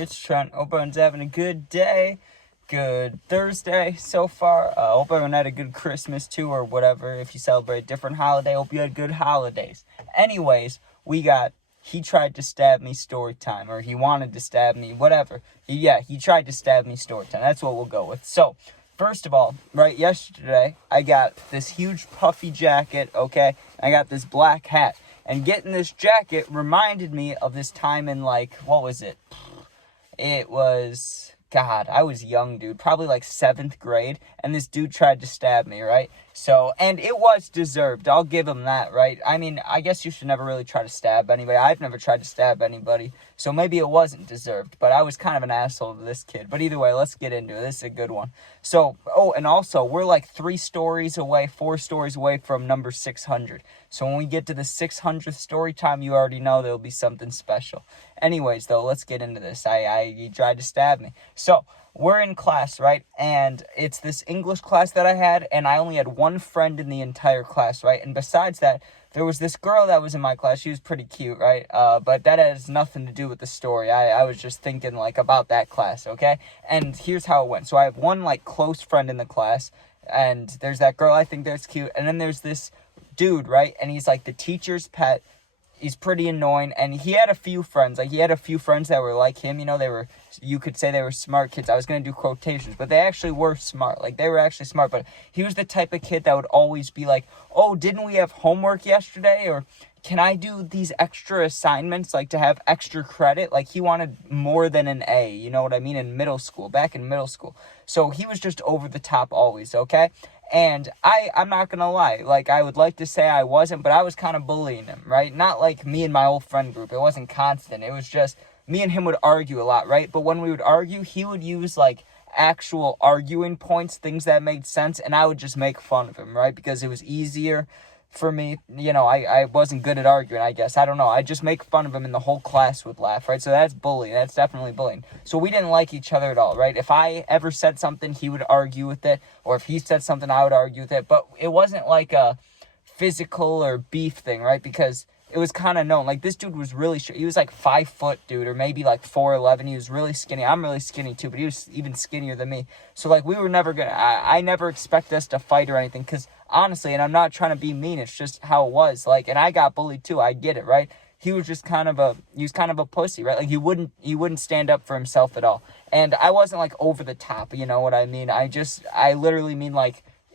it's Trent. Hope everyone's having a good day. Good Thursday so far. Hope everyone had a good Christmas too, or whatever. If you celebrate a different holiday, hope you had good holidays. Anyways, we got he tried to stab me story time, or he wanted to stab me, whatever. He tried to stab me story time. That's what we'll go with. So, first of all, right, yesterday, I got this huge puffy jacket, okay? I got this black hat. And getting this jacket reminded me of this time in, what was it? It was, God, I was young, dude. Probably 7th grade. And this dude tried to stab me, right? So, and it was deserved. I'll give him that, right? I mean, I guess you should never really try to stab anybody. I've never tried to stab anybody. So maybe it wasn't deserved. But I was kind of an asshole to this kid. But either way, let's get into it. This is a good one. So, and also, we're 4 stories away from number 600. So when we get to the 600th story time, you already know there'll be something special. Anyways, though, let's get into this. He tried to stab me. So, we're in class, right? And it's this English class that I had, and I only had one friend in the entire class, right? And besides that, there was this girl that was in my class. She was pretty cute, right? But that has nothing to do with the story. I was just thinking, about that class, okay? And here's how it went. So I have one, close friend in the class, and there's that girl I think that's cute. And then there's this dude, right? And he's, the teacher's pet. He's pretty annoying, and he had a few friends. He had a few friends that were like him, you could say they were smart kids. I was going to do quotations, but they actually were smart. They were actually smart, but he was the type of kid that would always be like, oh, didn't we have homework yesterday? Or can I do these extra assignments, to have extra credit? He wanted more than an A, you know what I mean, back in middle school. So he was just over the top always, okay? And I'm not going to lie, I would like to say I wasn't, but I was kind of bullying him, right? Not me and my old friend group. It wasn't constant. It was just me and him would argue a lot, right? But when we would argue, he would use, actual arguing points, things that made sense, and I would just make fun of him, right? Because it was easier for me. I wasn't good at arguing, I guess. I don't know. I just make fun of him and the whole class would laugh, right? So that's bullying. That's definitely bullying. So we didn't like each other at all, right? If I ever said something, he would argue with it. Or if he said something, I would argue with it. But it wasn't a physical or beef thing, right? Because it was kind of known. This dude was really short. He was 5 foot, dude, or maybe 4'11". He was really skinny. I'm really skinny too, but he was even skinnier than me. So we were never gonna. I never expect us to fight or anything, because honestly, and I'm not trying to be mean. It's just how it was. And I got bullied too. I get it, right? He was just kind of a pussy, right? He wouldn't stand up for himself at all. And I wasn't over the top. You know what I mean? I literally mean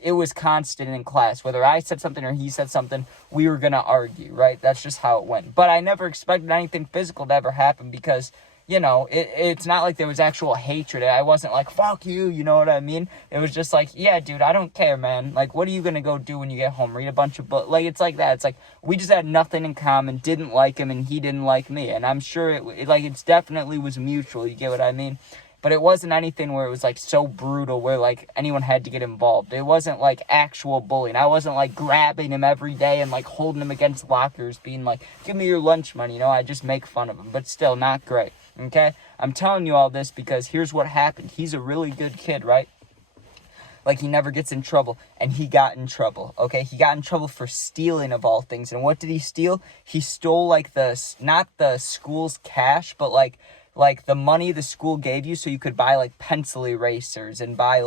it was constant in class. Whether I said something or he said something, we were going to argue, right? That's just how it went. But I never expected anything physical to ever happen because, it's not like there was actual hatred. I wasn't fuck you, you know what I mean? It was just yeah, dude, I don't care, man. What are you going to go do when you get home? Read a bunch of books? It's like that. It's we just had nothing in common, didn't like him, and he didn't like me. And I'm sure it definitely was mutual, you get what I mean? But it wasn't anything where it was so brutal where anyone had to get involved. It wasn't actual bullying. I wasn't grabbing him every day and holding him against lockers, being give me your lunch money. I just make fun of him. But still, not great. Okay? I'm telling you all this because here's what happened. He's a really good kid, right? He never gets in trouble. And he got in trouble, okay? He got in trouble for stealing, of all things. And what did he steal? He stole, not the school's cash, but, the money the school gave you so you could buy, pencil erasers and buy,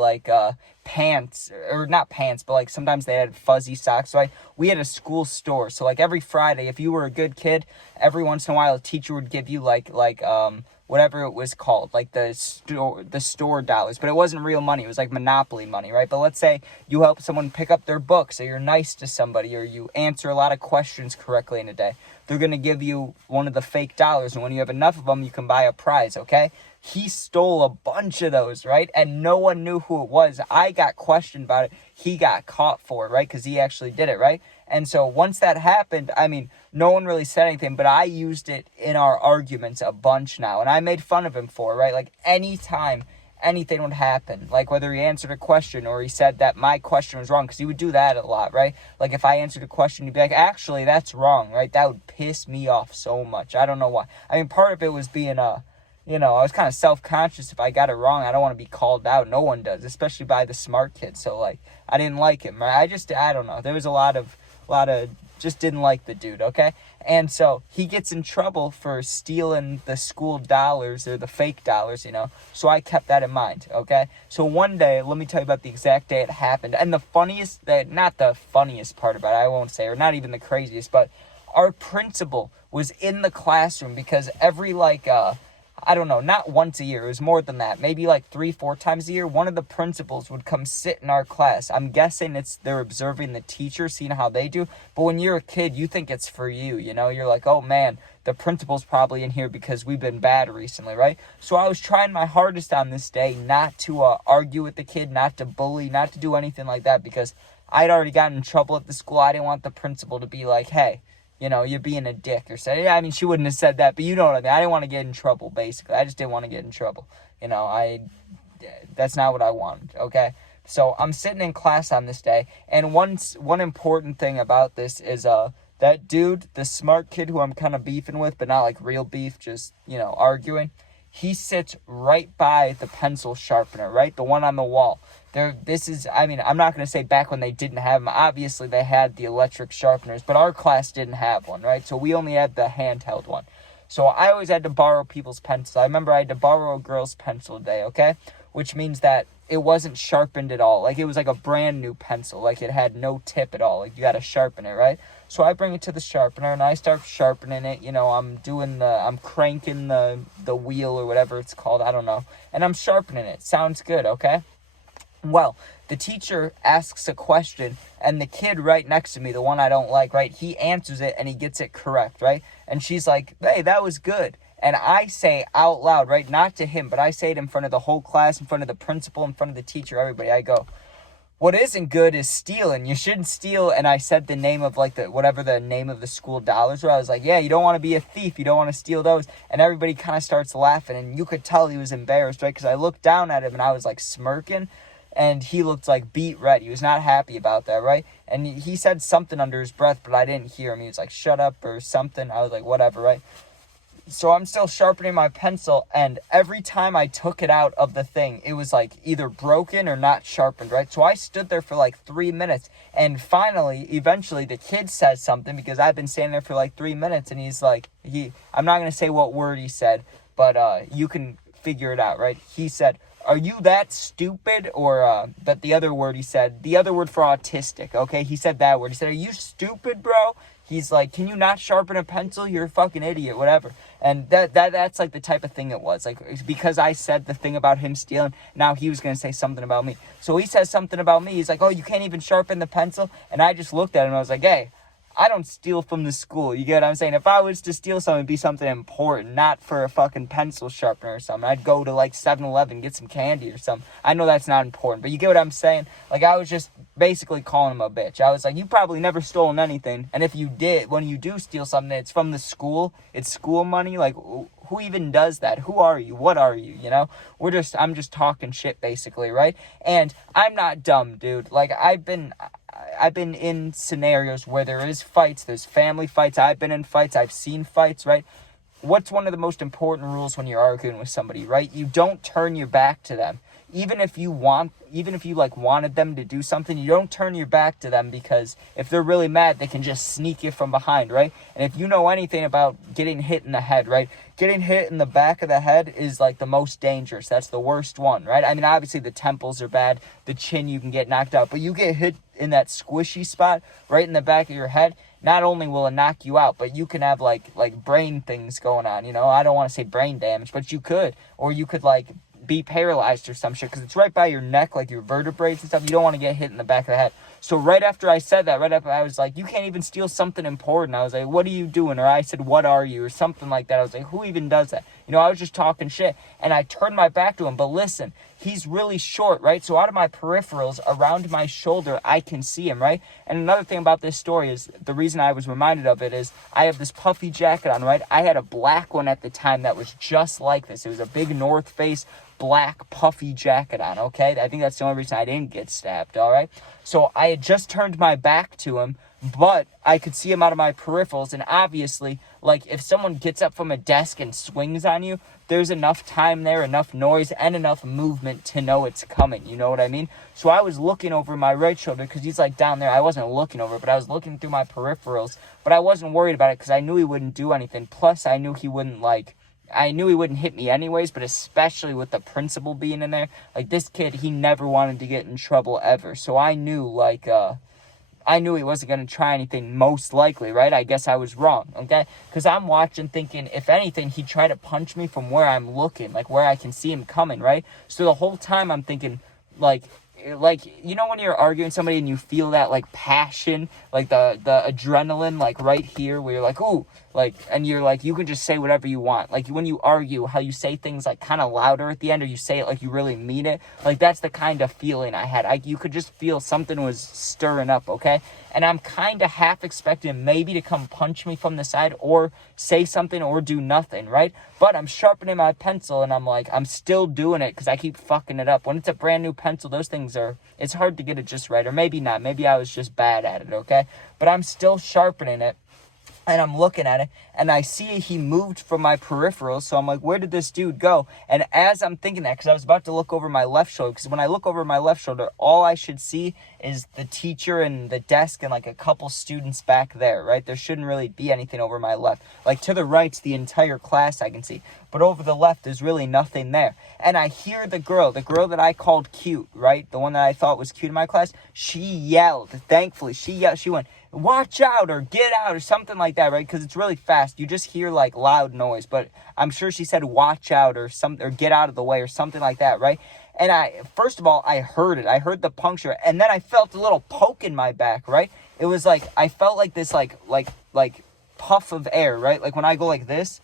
pants, or not pants, but, sometimes they had fuzzy socks. So, we had a school store. So, every Friday, if you were a good kid, every once in a while, a teacher would give you, whatever it was called, the store dollars. But it wasn't real money. It was, Monopoly money, right? But let's say you help someone pick up their books, or you're nice to somebody, or you answer a lot of questions correctly in a day. They're going to give you one of the fake dollars, and when you have enough of them, you can buy a prize, okay? He stole a bunch of those, right? And no one knew who it was. I got questioned about it. He got caught for it, right? Because he actually did it, right? And so once that happened, no one really said anything, but I used it in our arguments a bunch now. And I made fun of him for it, right? Anytime anything would happen, whether he answered a question or he said that my question was wrong, because he would do that a lot, right? If I answered a question, he'd be actually, that's wrong, right? That would piss me off so much. I don't know why. Part of it was being, I was kind of self-conscious. If I got it wrong, I don't want to be called out. No one does, especially by the smart kids. So, I didn't like him, right? I don't know. There was a lot of just didn't like the dude, okay? And so he gets in trouble for stealing the school dollars, or the fake dollars, so I kept that in mind, okay? So one day, let me tell you about the exact day it happened. And not the funniest part about it, I won't say, or not even the craziest, but our principal was in the classroom, because every, I don't know, not once a year, it was more than that, maybe like 3-4 times a year, one of the principals would come sit in our class. I'm guessing they're observing the teacher, seeing how they do, but when you're a kid, you think it's for you, you're like, oh man, the principal's probably in here because we've been bad recently, right? So I was trying my hardest on this day not to argue with the kid, not to bully, not to do anything like that, because I'd already gotten in trouble at the school. I didn't want the principal to be like, hey, you're being a dick, or say, yeah, I mean, she wouldn't have said that, but you know what I mean. I didn't want to get in trouble, basically. I just didn't want to get in trouble. That's not what I wanted, okay? So I'm sitting in class on this day, and one important thing about this is that dude, the smart kid who I'm kind of beefing with, but not like real beef, just, arguing, he sits right by the pencil sharpener, right? The one on the wall. I'm not going to say back when they didn't have them. Obviously, they had the electric sharpeners, but our class didn't have one, right? So we only had the handheld one. So I always had to borrow people's pencils. I remember I had to borrow a girl's pencil today, okay? Which means that it wasn't sharpened at all. Like, it was like a brand new pencil. Like, it had no tip at all. Like, you got to sharpen it, right? So I bring it to the sharpener, and I start sharpening it. I'm cranking the wheel, or whatever it's called. I don't know. And I'm sharpening it. Sounds good, okay? Well, the teacher asks a question, and the kid right next to me, the one I don't like, right, he answers it, and he gets it correct, right? And she's like, hey, that was good. And I say out loud, right, not to him, but I say it in front of the whole class, in front of the principal, in front of the teacher, everybody. I go, what isn't good is stealing. You shouldn't steal. And I said the name of whatever the name of the school dollars were. I was like, yeah, you don't want to be a thief. You don't want to steal those. And everybody kind of starts laughing, and you could tell he was embarrassed, right? Because I looked down at him, and I was like smirking. And he looked like beet red. He was not happy about that, right? And he said something under his breath, but I didn't hear him. He was like, shut up or something. I was like, whatever, right? So I'm still sharpening my pencil, and every time I took it out of the thing, it was like either broken or not sharpened, right? So I stood there for like 3 minutes, and eventually the kid says something, because I've been standing there for like 3 minutes, and he's like, I'm not going to say what word he said, but you can figure it out, right? He said, are you that stupid? Or, but the other word the other word for autistic, okay? He said that word. He said, are you stupid, bro? He's like, can you not sharpen a pencil? You're a fucking idiot, whatever. And that's like the type of thing it was. Like, because I said the thing about him stealing, now he was going to say something about me. So he says something about me. He's like, oh, you can't even sharpen the pencil? And I just looked at him, and I was like, hey, I don't steal from the school. You get what I'm saying? If I was to steal something, it'd be something important, not for a fucking pencil sharpener or something. I'd go to like 7-Eleven, get some candy or something. I know that's not important, but you get what I'm saying? Like, I was just basically calling him a bitch. I was like, you probably never stolen anything. And if you did, when you do steal something, it's from the school. It's school money. Like, who even does that? Who are you? What are you? I'm just talking shit, basically, right? And I'm not dumb, dude. Like, I've been in scenarios where there is fights. There's family fights. I've been in fights. I've seen fights, right? What's one of the most important rules when you're arguing with somebody, right? You don't turn your back to them. Even if you wanted them to do something, you don't turn your back to them, because if they're really mad, they can just sneak you from behind, right? And if you know anything about getting hit in the head, right? Getting hit in the back of the head is like the most dangerous. That's the worst one, right? I mean, obviously the temples are bad. The chin, you can get knocked out, but you get hit in that squishy spot right in the back of your head. Not only will it knock you out, but you can have like brain things going on, I don't want to say brain damage, but you could, or you could like be paralyzed or some shit, because it's right by your neck, like your vertebrae and stuff. You don't want to get hit in the back of the head. So right after I said that, I was like, you can't even steal something important. I was like, what are you doing? Or I said, what are you? Or something like that. I was like, who even does that? I was just talking shit, and I turned my back to him. But listen, he's really short, right? So out of my peripherals, around my shoulder, I can see him, right? And another thing about this story is, the reason I was reminded of it is, I have this puffy jacket on, right? I had a black one at the time that was just like this. It was a big North Face black puffy jacket on, okay? I think that's the only reason I didn't get stabbed, all right? So I had just turned my back to him, but I could see him out of my peripherals, and obviously, like, if someone gets up from a desk and swings on you, there's enough time there, enough noise, and enough movement to know it's coming. You know what I mean? So I was looking over my right shoulder because he's, like, down there. I wasn't looking over, but I was looking through my peripherals. But I wasn't worried about it because I knew he wouldn't do anything. Plus, I knew he wouldn't hit me anyways, but especially with the principal being in there. Like, this kid, he never wanted to get in trouble ever. So I knew, I knew he wasn't going to try anything, most likely, right? I guess I was wrong, okay? Because I'm watching thinking, if anything, he'd try to punch me from where I'm looking, like where I can see him coming, right? So the whole time I'm thinking, like, you know when you're arguing with somebody and you feel that, like, passion, like the adrenaline, like, right here, where you're like, ooh, like, and you're like, you can just say whatever you want. Like, when you argue, how you say things, like, kind of louder at the end, or you say it like you really mean it. Like, that's the kind of feeling I had. You could just feel something was stirring up, okay? And I'm kind of half expecting maybe to come punch me from the side, or say something, or do nothing, right? But I'm sharpening my pencil, and I'm like, I'm still doing it, because I keep fucking it up. When it's a brand new pencil, those things it's hard to get it just right, or maybe not. Maybe I was just bad at it, okay? But I'm still sharpening it. And I'm looking at it, and I see he moved from my peripherals, so I'm like, where did this dude go? And as I'm thinking that, because I was about to look over my left shoulder, because when I look over my left shoulder, all I should see is the teacher and the desk and, like, a couple students back there, right? There shouldn't really be anything over my left. Like, to the right's the entire class I can see, but over the left, there's really nothing there. And I hear the girl that I called cute, right? The one that I thought was cute in my class, she yelled, thankfully, she went, watch out, or get out, or something like that, right? Because it's really fast. You just hear, like, loud noise, but I'm sure she said watch out, or something, or get out of the way, or something like that, right? And first of all, I heard it. I heard the puncture, and then I felt a little poke in my back, right? It was like, I felt like this, like puff of air, right? Like, when I go like this,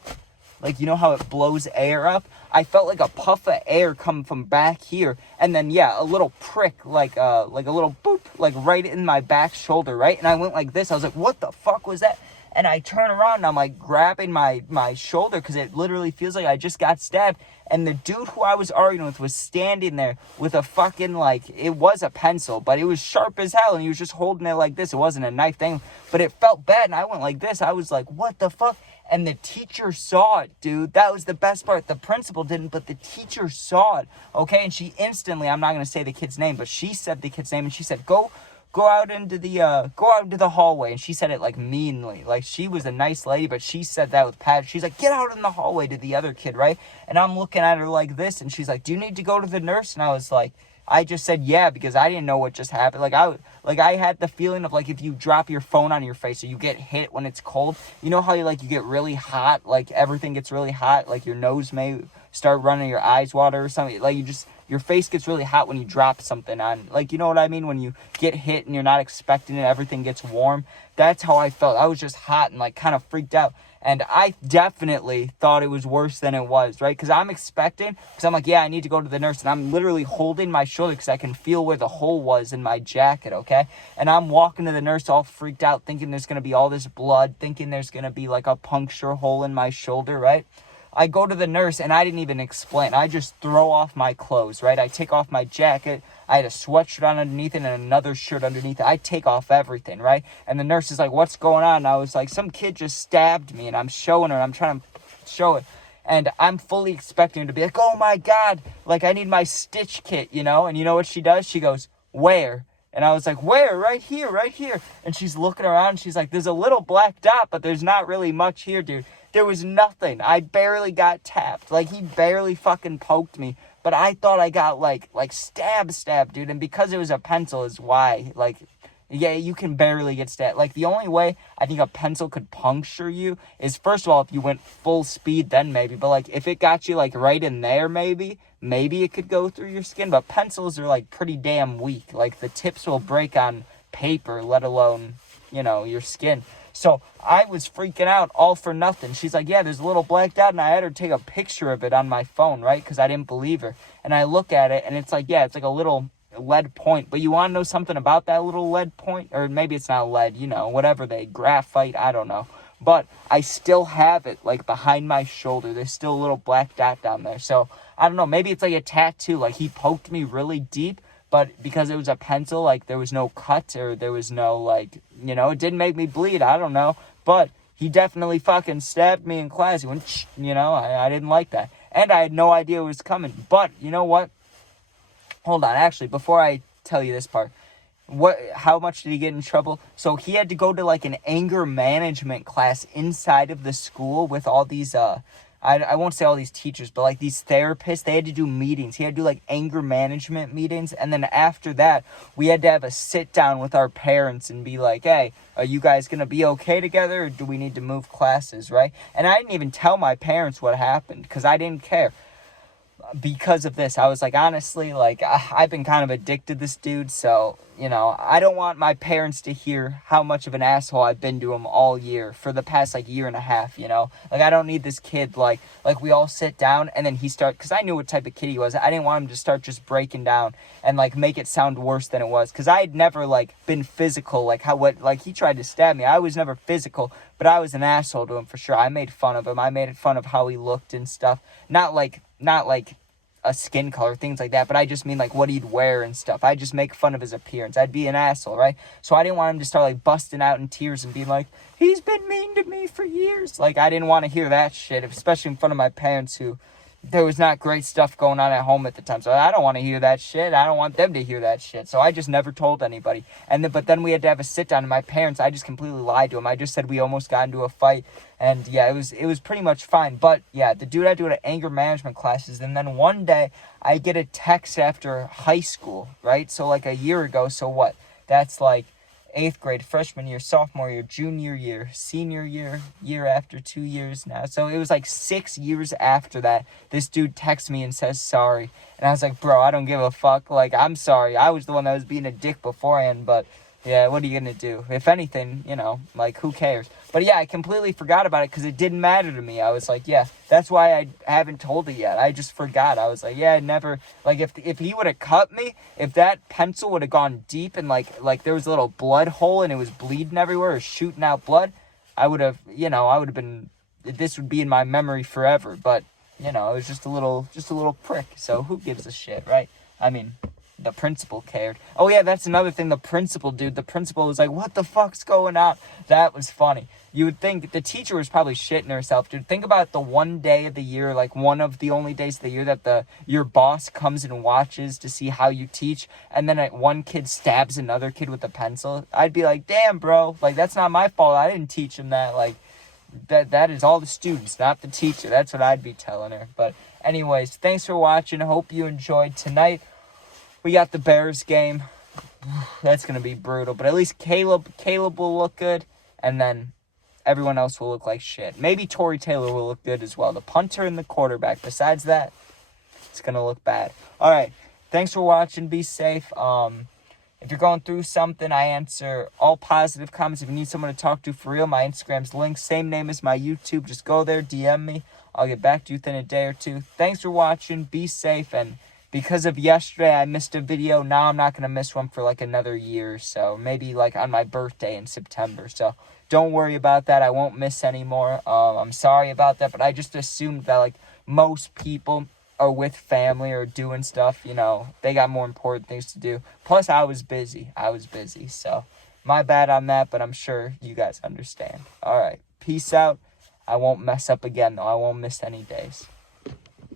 like, you know how it blows air up? I felt like a puff of air come from back here, and then, yeah, a little prick, like a little boop, like, right in my back shoulder, right? And I went like this. I was like, what the fuck was that? And I turn around, and I'm, like, grabbing my shoulder, because it literally feels like I just got stabbed. And the dude who I was arguing with was standing there with a fucking, like, it was a pencil, but it was sharp as hell, and he was just holding it like this. It wasn't a knife thing, but it felt bad, and I went like this. I was like, what the fuck? And the teacher saw it, dude. That was the best part. The principal didn't, but the teacher saw it, okay? And she instantly, I'm not going to say the kid's name, but she said the kid's name, and she said, go out into the hallway. And she said it, like, meanly. Like, she was a nice lady, but she said that with passion. She's like, get out in the hallway, to the other kid, right? And I'm looking at her like this, and she's like, do you need to go to the nurse? And I was like, I just said yeah, because I didn't know what just happened. I had the feeling of, like, if you drop your phone on your face, or you get hit when it's cold, you know how you get really hot, like, everything gets really hot, like, your nose may start running, your eyes water or something, like, your face gets really hot when you drop something on, like, you know what I mean? When you get hit and you're not expecting it, everything gets warm. That's how I felt. I was just hot and, like, kind of freaked out. And I definitely thought it was worse than it was, right? Because I'm expecting, because I'm like, yeah, I need to go to the nurse. And I'm literally holding my shoulder because I can feel where the hole was in my jacket, okay? And I'm walking to the nurse all freaked out, thinking there's going to be all this blood, thinking there's going to be, like, a puncture hole in my shoulder, right? I go to the nurse, and I didn't even explain. I just throw off my clothes, right? I take off my jacket. I had a sweatshirt on underneath it and another shirt underneath it. I take off everything, right? And the nurse is like, what's going on? And I was like, some kid just stabbed me, and I'm showing her, and I'm trying to show it. And I'm fully expecting her to be like, oh, my God, like, I need my stitch kit, you know? And you know what she does? She goes, where? And I was like, where? Right here, right here. And she's looking around, and she's like, there's a little black dot, but there's not really much here, dude. There was nothing. I barely got tapped. Like, he barely fucking poked me. But I thought I got, like stab, dude. And because it was a pencil is why, like, yeah, you can barely get stabbed. Like, the only way I think a pencil could puncture you is, first of all, if you went full speed, then maybe. But, like, if it got you, like, right in there, maybe it could go through your skin. But pencils are, like, pretty damn weak. Like, the tips will break on paper, let alone, you know, your skin. So I was freaking out all for nothing. She's like, yeah, there's a little black dot, and I had her take a picture of it on my phone, right? Because I didn't believe her. And I look at it, and it's like, yeah, it's like a little lead point. But you want to know something about that little lead point? Or maybe it's not lead, you know, whatever graphite, I don't know. But I still have it, like, behind my shoulder. There's still a little black dot down there. So, I don't know, maybe it's like a tattoo. Like, he poked me really deep. But because it was a pencil, like, there was no cut, or there was no, like, you know, it didn't make me bleed. I don't know. But he definitely fucking stabbed me in class. He went, shh, you know, I didn't like that. And I had no idea it was coming. But, you know what? Hold on, actually, before I tell you this part, how much did he get in trouble? So he had to go to like an anger management class inside of the school with all these I won't say all these teachers, but like these therapists. They had to do meetings. He had to do like anger management meetings, and then after that we had to have a sit down with our parents and be like, hey, are you guys gonna be okay together, or do we need to move classes, right? And I didn't even tell my parents what happened because I didn't care. Because of this, I was like, honestly, like, I've been kind of addicted to this dude, so, you know, I don't want my parents to hear how much of an asshole I've been to him all year, for the past, like, year and a half, you know? Like, I don't need this kid, like we all sit down, and then because I knew what type of kid he was. I didn't want him to start just breaking down and, like, make it sound worse than it was, because I had never, like, been physical, like, he tried to stab me. I was never physical, but I was an asshole to him, for sure. I made fun of him. I made fun of how he looked and stuff. Not like a skin color, things like that, but I just mean like what he'd wear and stuff. I just make fun of his appearance. I'd be an asshole, right? So I didn't want him to start like busting out in tears and being like, he's been mean to me for years. Like, I didn't want to hear that shit, especially in front of my parents, who there was not great stuff going on at home at the time. So I don't want to hear that shit. I don't want them to hear that shit. So I just never told anybody. But then we had to have a sit down, and my parents, I just completely lied to them. I just said we almost got into a fight. And yeah, it was pretty much fine. But yeah, the dude had to go to anger management classes. And then one day I get a text after high school, right? So like a year ago. So what? That's like 8th grade, freshman year, sophomore year, junior year, senior year after 2 years now. So it was like 6 years after that, this dude texts me and says sorry. And I was like, bro, I don't give a fuck. Like, I'm sorry. I was the one that was being a dick beforehand, but yeah, what are you going to do? If anything, you know, like, who cares? But yeah, I completely forgot about it because it didn't matter to me. I was like, yeah, that's why I haven't told it yet. I just forgot. I was like, yeah, never. Like, if he would have cut me, if that pencil would have gone deep and like there was a little blood hole and it was bleeding everywhere or shooting out blood, I would have been, this would be in my memory forever. But, you know, it was just a little prick. So who gives a shit, right? I mean, the principal cared. Oh yeah, that's another thing. The principal was like, what the fuck's going on? That was funny. You would think the teacher was probably shitting herself, dude. Think about the one day of the year, like one of the only days of the year that your boss comes and watches to see how you teach, and then one kid stabs another kid with a pencil. I'd be like, damn, bro, like, that's not my fault. I didn't teach him that. Like, that is all the students, not the teacher. That's what I'd be telling her. But anyways, thanks for watching. Hope you enjoyed tonight. We got the Bears game. That's going to be brutal. But at least Caleb will look good. And then everyone else will look like shit. Maybe Tory Taylor will look good as well. The punter and the quarterback. Besides that, it's going to look bad. All right. Thanks for watching. Be safe. If you're going through something, I answer all positive comments. If you need someone to talk to for real, my Instagram's linked. Same name as my YouTube. Just go there, DM me. I'll get back to you within a day or two. Thanks for watching. Be safe. And because of yesterday, I missed a video. Now I'm not going to miss one for like another year. So maybe like on my birthday in September. So don't worry about that. I won't miss anymore. I'm sorry about that. But I just assumed that like most people are with family or doing stuff. You know, they got more important things to do. Plus, I was busy. So my bad on that. But I'm sure you guys understand. All right. Peace out. I won't mess up again, though. I won't miss any days.